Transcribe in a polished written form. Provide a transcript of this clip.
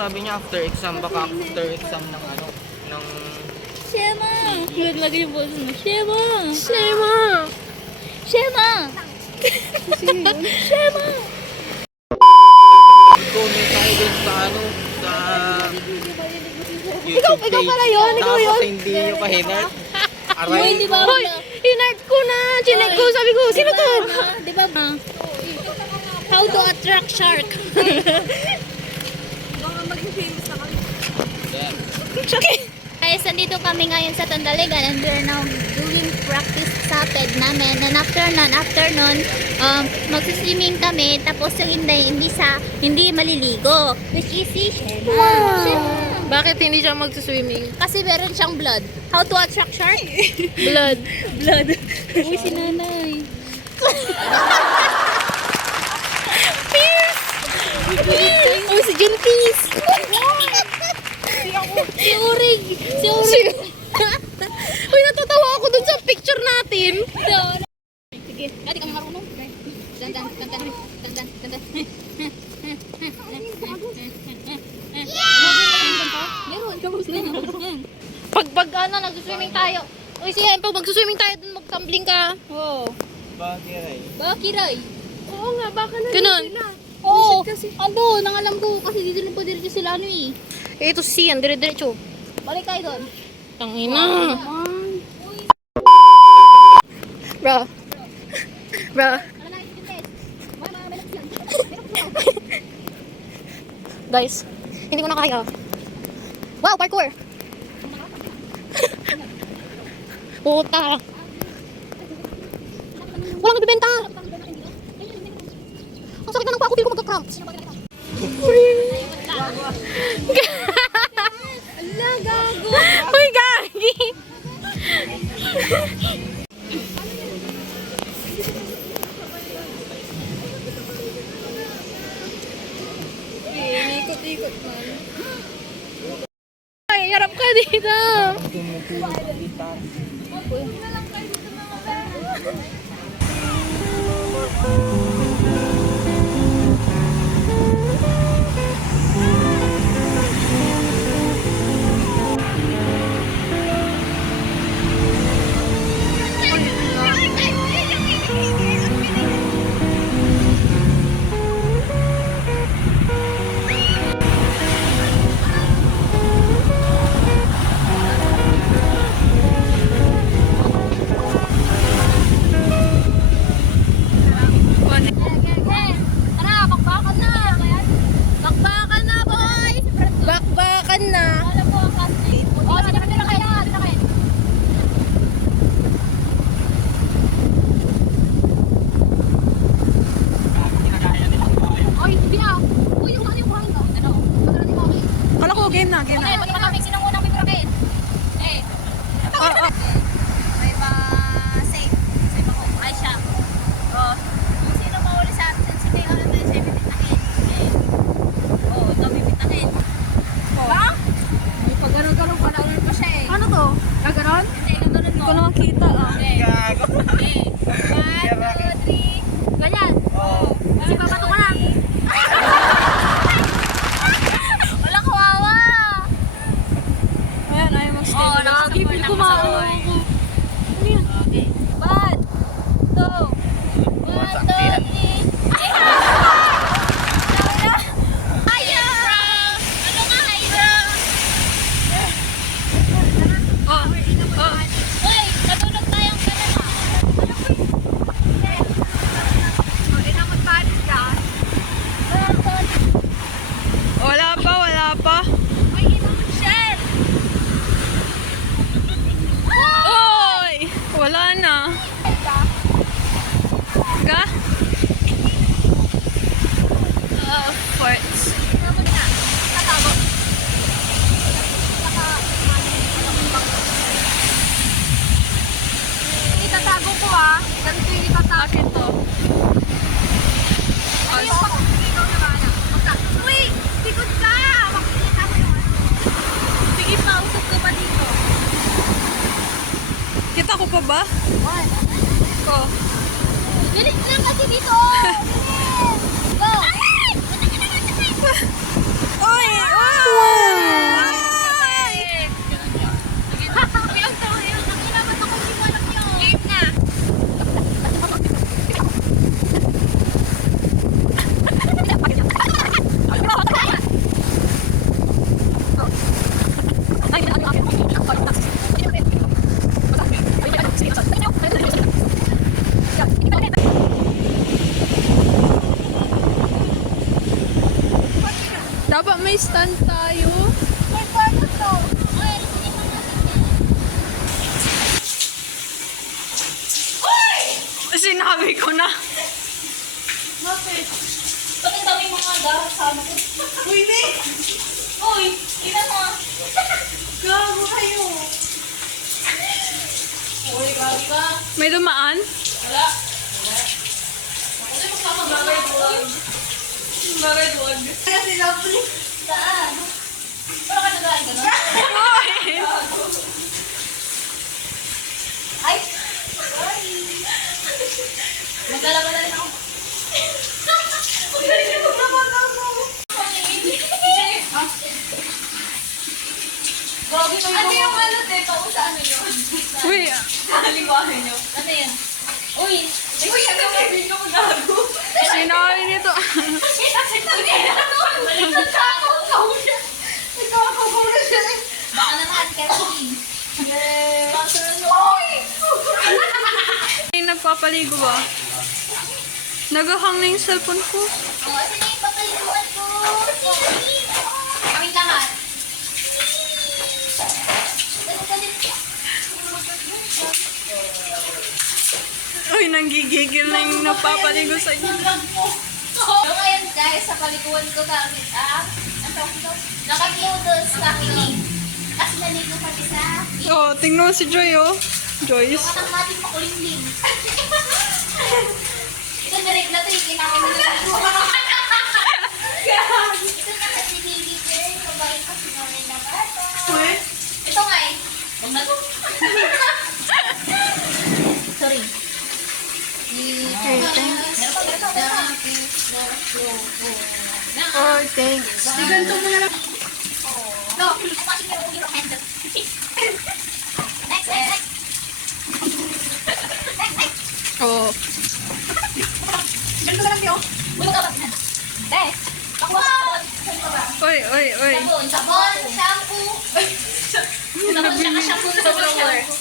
sabi niya after exam, baka after exam ng ano, ng... Shema! Naglagay yung boses mo. Shema! Shema! Shema! Shema! Comment tayo dun sa ano, sa... Ikaw pala yun, ikaw yun. Tapos hindi nyo pa hinart. Aray Di ko. ba? Inart ko na. Chinek ko. Sabi ko, sino to? Di ba? How to attract shark. Baka maging famous na kami. Guys, nandito kami ngayon sa Tandaligan and we're now doing practice sa ped namin. And after nun, magsiswimming kami. Tapos yung hindi maliligo. Which is si Shema. Shema. Bakit hindi siya mag-swimming? Kasi meron siyang blood. How to attract shark? Blood. Blood. Uy, si nanay. Pierce! Uy, si John Peace! Si Urig! Si Urig! Uy, natatawa ako dun sa picture natin. Sige, dati kami marunong. Dandan, dandan, dandan, dandan. Meron. Pag nag-swimming tayo. Uy, siya, pag mag-swimming tayo dun, mag-tumbling ka. Oo. Bakiray. Bakiray. Oo nga, baka na ganun. Oo. Ando, nangalam ko. Kasi dito lang po dito sila ano eh. Ito si Sian, dire-diretso. Balik kayo doon. Tangina. Bro. Bro. Guys, hindi ko na kaya. Wow, parkour. Puta. Walang nagbibenta. Ang sakit na ng pako, feel ko magka-cramp. Ala, gago. Uy, gagi. Ikot-ikot man. Ay, harap ka dito. Tara, bakbakan na. Bakbakan na, boy. Bakbakan na. Alam mo, kasi. Oh, sige na kaya. Oy, biya. Uy, yung ano yung buhangin ko? Ano? Ano yung buhangin? Kala ko, game na. Okay, magkakapig. Sinong unang pipirakin? Eh. May ba safe? Safe ako. Ay, siya. Oh. Kung sino mahuli sa atin, si Kay Ola tayo siya pipitakin. Eh. Oh, ikaw pipitakin. Ba? May pag-ganon-ganon pala. Alert pa siya eh. Ano to? Gaganon? Hindi, gano'n mo. Hindi ko naman kita ah. Eh. Gago. Eh. 1, 2, 3. Ganyan. Oo. Kasi papato ka lang. Wala kawawa. Ayan, ayaw mag-stay. Oo, nakakapil na kumain. Okay. 1, 2, 1, 2, 3. Hydra! Ano nga Hydra? Uy, natulog tayong gano'n. Wala pa. Uy, inamon shell! Oy! Wala na. Ka? Forts. Inamon na. Tatago. Itatago ko ah. Ganito yung itatago. Akin to. Ay, yung pag-ikaw na ba na? Uy! Tikot ka! Makikita mo yung ano. Sige pa, usap ka pa dito. Kita ko pa ba? Ko. Bilis lang kasi dito! Bilis! Go! Oy! Oy! Dapat may stand tayo. Sinabi ko na. Bakit ang daming mga garap sa amin? Uy, Nick! Uy, ina mo. Gago kayo. Uy, gago ka. May dumaan? Wala. Kasi magkakabagay-duwag. Bagay-duwag. Kasi lovely. Saan? Parang ka nagaan ka, no? Ay! Ay! Magdala ba na rin ako? Huwag na rin yung maglabagan mo. Ano yung ano, teka? O sa ano yun? Uy, Nalingwahan nyo. Ano yan? Uy! Uy, ano yung video ko gago? sinabi nito. Baka naman, Kathleen. Ay, nagpapaligo ba? Nagahang na yung cellphone ko. Sino yung papaliguan ko? Kaming lahat. Uy, nanggigigil na yung napapaligo sa inyo. So ngayon guys, sa paliguan ko gamit ang tawag ito? Naka-noodles kami. Kasi naligo kami sa Oh, tingnan mo si Joy, oh. Joyce. Yung natin makulimlim. Ito direct na ito, yung kinakin na naligo. Ito na kasi baby girl, mabait pa sinunay na bata. Ito nga eh. Huwag na to. Sorry. Oh, thanks. Ganito mo na lang. No, I'm watching your hand. Next. Oh. Ganito na lang yun. Bulog ka ba? Next. Takbo. Uy. Sabon, shampoo. Sabon, tsaka shampoo na sabon, shampoo.